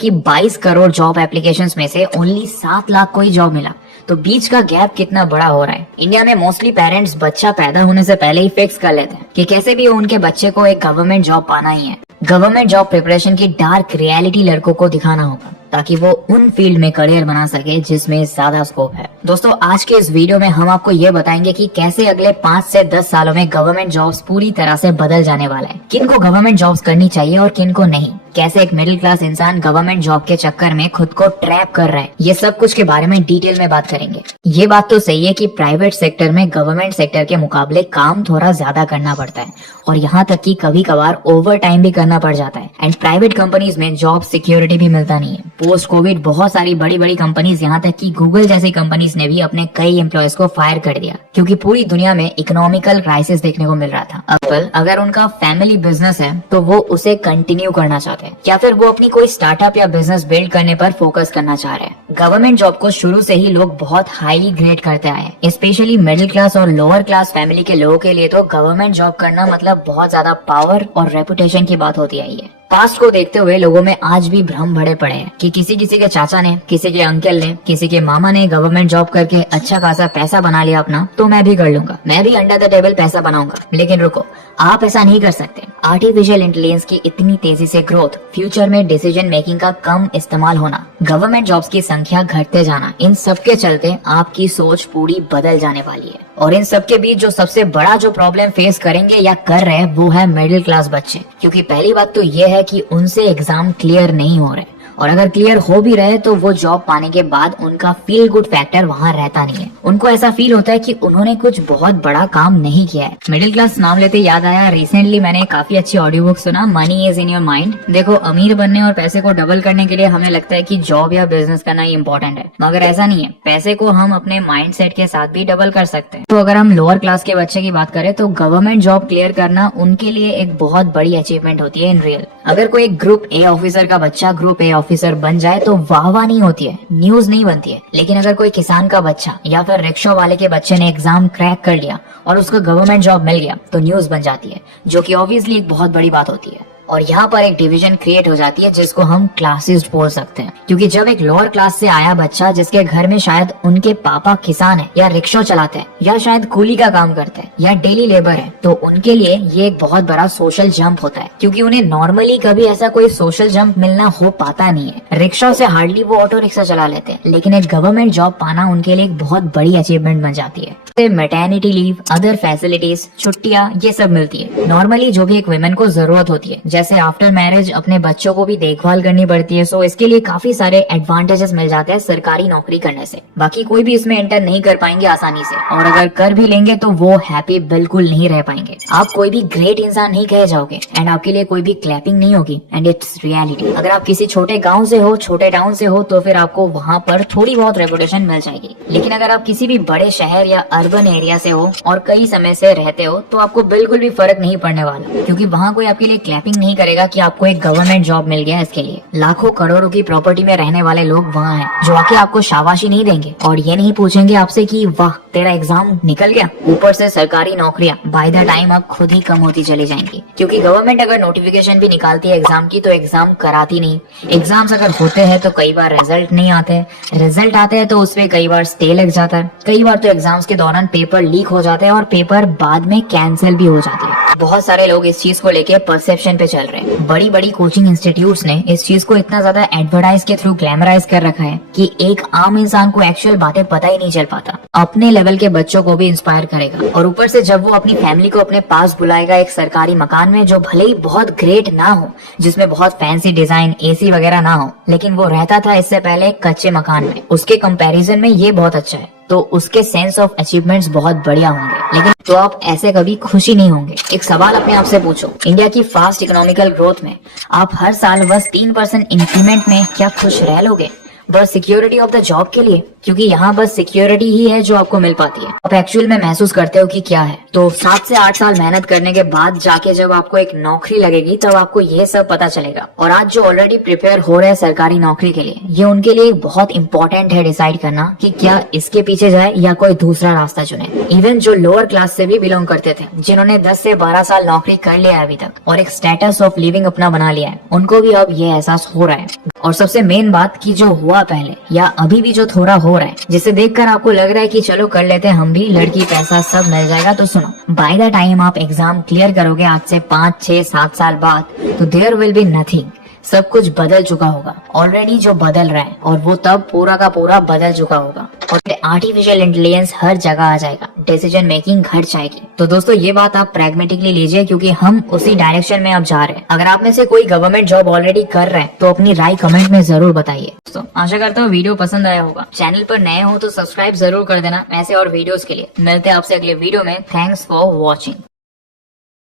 कि 22 crore job applications में से ओनली 7 लाख को ही जॉब मिला। तो बीच का गैप कितना बड़ा हो रहा है। इंडिया में मोस्टली पेरेंट्स बच्चा पैदा होने से पहले ही फिक्स कर लेते हैं कि कैसे भी उनके बच्चे को एक गवर्नमेंट जॉब पाना ही है। गवर्नमेंट जॉब प्रिपरेशन की डार्क रियलिटी लड़कों को दिखाना होगा ताकि वो उन फील्ड में करियर बना सके जिसमें ज्यादा स्कोप है। दोस्तों, आज के इस वीडियो में हम आपको ये बताएंगे कि कैसे अगले 5 से 10 सालों में गवर्नमेंट जॉब्स पूरी तरह से बदल जाने वाला है, किन को गवर्नमेंट जॉब्स करनी चाहिए और किन को नहीं, कैसे एक मिडिल क्लास इंसान गवर्नमेंट जॉब के चक्कर में खुद को ट्रैप कर रहा है। ये सब कुछ के बारे में डिटेल में बात करेंगे। ये बात तो सही है कि प्राइवेट सेक्टर में गवर्नमेंट सेक्टर के मुकाबले काम थोड़ा ज्यादा करना पड़ता है और यहाँ तक कि कभी कभार ओवर टाइम भी करना पड़ जाता है। एंड प्राइवेट कंपनीज में जॉब सिक्योरिटी भी मिलता नहीं है। पोस्ट कोविड बहुत सारी बड़ी बड़ी कंपनीज, यहाँ तक कि गूगल जैसी कंपनीज ने भी अपने कई एम्प्लॉयज को फायर कर दिया क्योंकि पूरी दुनिया में इकोनॉमिकल क्राइसिस देखने को मिल रहा था। एप्पल अगर उनका फैमिली बिजनेस है तो वो उसे कंटिन्यू करना चाहते हैं या फिर वो अपनी कोई स्टार्टअप या बिजनेस बिल्ड करने पर फोकस करना चाह रहे हैं। गवर्नमेंट जॉब को शुरू से ही लोग बहुत हाईली ग्रेड करते आए हैं। स्पेशली मिडिल क्लास और लोअर क्लास फैमिली के लोगों के लिए तो गवर्नमेंट जॉब करना मतलब बहुत ज्यादा पावर और रेपुटेशन की बात होती आई है। पास्ट को देखते हुए लोगों में आज भी भ्रम भरे पड़े हैं कि किसी किसी के चाचा ने, किसी के अंकल ने, किसी के मामा ने गवर्नमेंट जॉब करके अच्छा खासा पैसा बना लिया अपना, तो मैं भी कर लूंगा, मैं भी अंडर द टेबल पैसा बनाऊंगा। लेकिन रुको, आप ऐसा नहीं कर सकते। आर्टिफिशियल इंटेलिजेंस की इतनी तेजी से ग्रोथ, फ्यूचर में डिसीजन मेकिंग का कम इस्तेमाल होना, गवर्नमेंट जॉब्स की संख्या घटते जाना, इन सब के चलते आपकी सोच पूरी बदल जाने वाली है। और इन सब के बीच जो सबसे बड़ा जो प्रॉब्लम फेस करेंगे या कर रहे हैं वो है मिडिल क्लास बच्चे। क्योंकि पहली बात तो ये है कि उनसे एग्जाम क्लियर नहीं हो रहे, और अगर क्लियर हो भी रहे तो वो जॉब पाने के बाद उनका फील गुड फैक्टर वहाँ रहता नहीं है। उनको ऐसा फील होता है कि उन्होंने कुछ बहुत बड़ा काम नहीं किया है। मिडिल क्लास नाम लेते याद आया, रिसेंटली मैंने काफी अच्छी ऑडियो बुक सुना, money is in your mind. देखो, अमीर बनने और पैसे को डबल करने के लिए हमें लगता है कि जॉब या बिजनेस करना ही इम्पोर्टेंट है, मगर ऐसा नहीं है। पैसे को हम अपने माइंड सेट के साथ भी डबल कर सकते हैं। तो अगर हम लोअर क्लास के बच्चे की बात करें तो गवर्नमेंट जॉब क्लियर करना उनके लिए एक बहुत बड़ी अचीवमेंट होती है इन रियल। अगर कोई ग्रुप ए ऑफिसर का बच्चा ग्रुप ए ऑफिसर बन जाए तो वाह नहीं होती है, न्यूज नहीं बनती है। लेकिन अगर कोई किसान का बच्चा या फिर रिक्शा वाले के बच्चे ने एग्जाम क्रैक कर लिया और उसको गवर्नमेंट जॉब मिल गया तो न्यूज बन जाती है, जो कि ऑब्वियसली एक बहुत बड़ी बात होती है। और यहाँ पर एक डिवीजन क्रिएट हो जाती है जिसको हम क्लासेस बोल सकते हैं। क्योंकि जब एक लोअर क्लास से आया बच्चा जिसके घर में शायद उनके पापा किसान है या रिक्शा चलाते हैं या शायद कूली का काम करते हैं या डेली लेबर है, तो उनके लिए ये एक बहुत बड़ा सोशल जंप होता है। क्योंकि उन्हें नॉर्मली कभी ऐसा कोई सोशल जंप मिलना हो पाता नहीं है। रिक्शा से हार्डली वो ऑटो रिक्शा चला लेते हैं, लेकिन एक गवर्नमेंट जॉब पाना उनके लिए एक बहुत बड़ी अचीवमेंट बन जाती है। मैटरनिटी लीव, अदर फैसिलिटीज, छुट्टियाँ, ये सब मिलती है नॉर्मली जो भी एक वुमेन को जरूरत होती है। जैसे आफ्टर मैरिज अपने बच्चों को भी देखभाल करनी पड़ती है, सो इसके लिए काफी सारे एडवांटेजेस मिल जाते हैं सरकारी नौकरी करने से। बाकी कोई भी इसमें एंटर नहीं कर पाएंगे आसानी से, और अगर कर भी लेंगे तो वो हैप्पी बिल्कुल नहीं रह पाएंगे। आप कोई भी ग्रेट इंसान नहीं कहे जाओगे एंड आपके लिए कोई भी क्लैपिंग नहीं होगी, एंड इट्स रियलिटी। अगर आप किसी छोटे गाँव से हो, छोटे टाउन से हो, तो फिर आपको वहाँ पर थोड़ी बहुत रेपुटेशन मिल जाएगी। लेकिन अगर आप किसी भी बड़े शहर या अर्बन एरिया से हो और कई समय से रहते हो तो आपको बिल्कुल भी फर्क नहीं पड़ने वाला, क्योंकि वहाँ कोई आपके लिए क्लैपिंग नहीं करेगा कि आपको एक गवर्नमेंट जॉब मिल गया। इसके लिए लाखों करोड़ों की प्रॉपर्टी में रहने वाले लोग वहाँ हैं जो आके आपको शाबाशी नहीं देंगे और ये नहीं पूछेंगे आपसे कि वाह तेरा एग्जाम निकल गया। ऊपर से सरकारी नौकरियां बाय द टाइम अब खुद ही कम होती चली जाएंगी, क्योंकि गवर्नमेंट अगर नोटिफिकेशन भी निकालती है एग्जाम की तो एग्जाम कराती नहीं। एग्जाम्स अगर होते हैं तो कई बार रिजल्ट नहीं आते, रिजल्ट आते हैं तो उसपे कई बार स्टे लग जाता है, कई बार तो एग्जाम्स के दौरान पेपर लीक हो जाते हैं और पेपर बाद में कैंसिल भी हो जाती है। बहुत सारे लोग इस चीज को लेके परसेप्शन पे चल रहे हैं। बड़ी बड़ी कोचिंग इंस्टीट्यूट्स ने इस चीज को इतना ज्यादा एडवर्टाइज के थ्रू ग्लैमराइज कर रखा है कि एक आम इंसान को एक्चुअल बातें पता ही नहीं चल पाता। अपने लेवल के बच्चों को भी इंस्पायर करेगा, और ऊपर से जब वो अपनी फैमिली को अपने पास बुलाएगा एक सरकारी मकान में जो भले ही बहुत ग्रेट ना हो, जिसमें बहुत फैंसी डिजाइन, एसी वगैरह ना हो, लेकिन वो रहता था इससे पहले एक कच्चे मकान में, उसके कंपैरिजन में ये बहुत अच्छा है, तो उसके सेंस ऑफ अचीवमेंट्स बहुत बढ़िया होंगे। लेकिन तो आप ऐसे कभी खुशी नहीं होंगे। एक सवाल अपने आप से पूछो, इंडिया की फास्ट इकोनॉमिकल ग्रोथ में आप हर साल बस 3% इंक्रीमेंट में क्या खुश रह लोगे? बस सिक्योरिटी ऑफ द जॉब के लिए? क्योंकि यहाँ बस सिक्योरिटी ही है जो आपको मिल पाती है। आप एक्चुअल में महसूस करते हो कि क्या है। तो 7 से 8 साल मेहनत करने के बाद जाके जब आपको एक नौकरी लगेगी तब आपको ये सब पता चलेगा। और आज जो ऑलरेडी प्रिपेयर हो रहे हैं सरकारी नौकरी के लिए, ये उनके लिए बहुत इंपॉर्टेंट है डिसाइड करना कि क्या इसके पीछे जाए या कोई दूसरा रास्ता चुने। इवन जो लोअर क्लास से भी बिलोंग करते थे, जिन्होंने 10 से 12 साल नौकरी कर लिया है अभी तक और एक स्टेटस ऑफ लिविंग अपना बना लिया है, उनको भी अब ये एहसास हो रहा है। और सबसे मेन बात कि जो हुआ पहले या अभी भी जो थोड़ा हो रहा है, जिसे देखकर आपको लग रहा है कि चलो कर लेते हैं हम भी, लड़की पैसा सब मिल जाएगा, तो सुनो, बाय द टाइम आप एग्जाम क्लियर करोगे आज से 5, 6, 7 साल बाद, तो देयर विल बी नथिंग। सब कुछ बदल चुका होगा ऑलरेडी, जो बदल रहा है, और वो तब पूरा का पूरा बदल चुका होगा। और आर्टिफिशियल इंटेलिजेंस हर जगह आ जाएगा, डिसीजन मेकिंग घट जाएगी। तो दोस्तों ये बात आप प्रैग्मेटिकली लीजिए, क्योंकि हम उसी डायरेक्शन में अब जा रहे हैं। अगर आप में से कोई गवर्नमेंट जॉब ऑलरेडी कर रहे हैं तो अपनी राय कमेंट में जरूर बताइए। दोस्तों आशा करता हूँ वीडियो पसंद आया होगा। चैनल पर नए हो तो सब्सक्राइब जरूर कर देना ऐसे और वीडियोस के लिए। मिलते हैं आपसे अगले वीडियो में। Thanks for watching.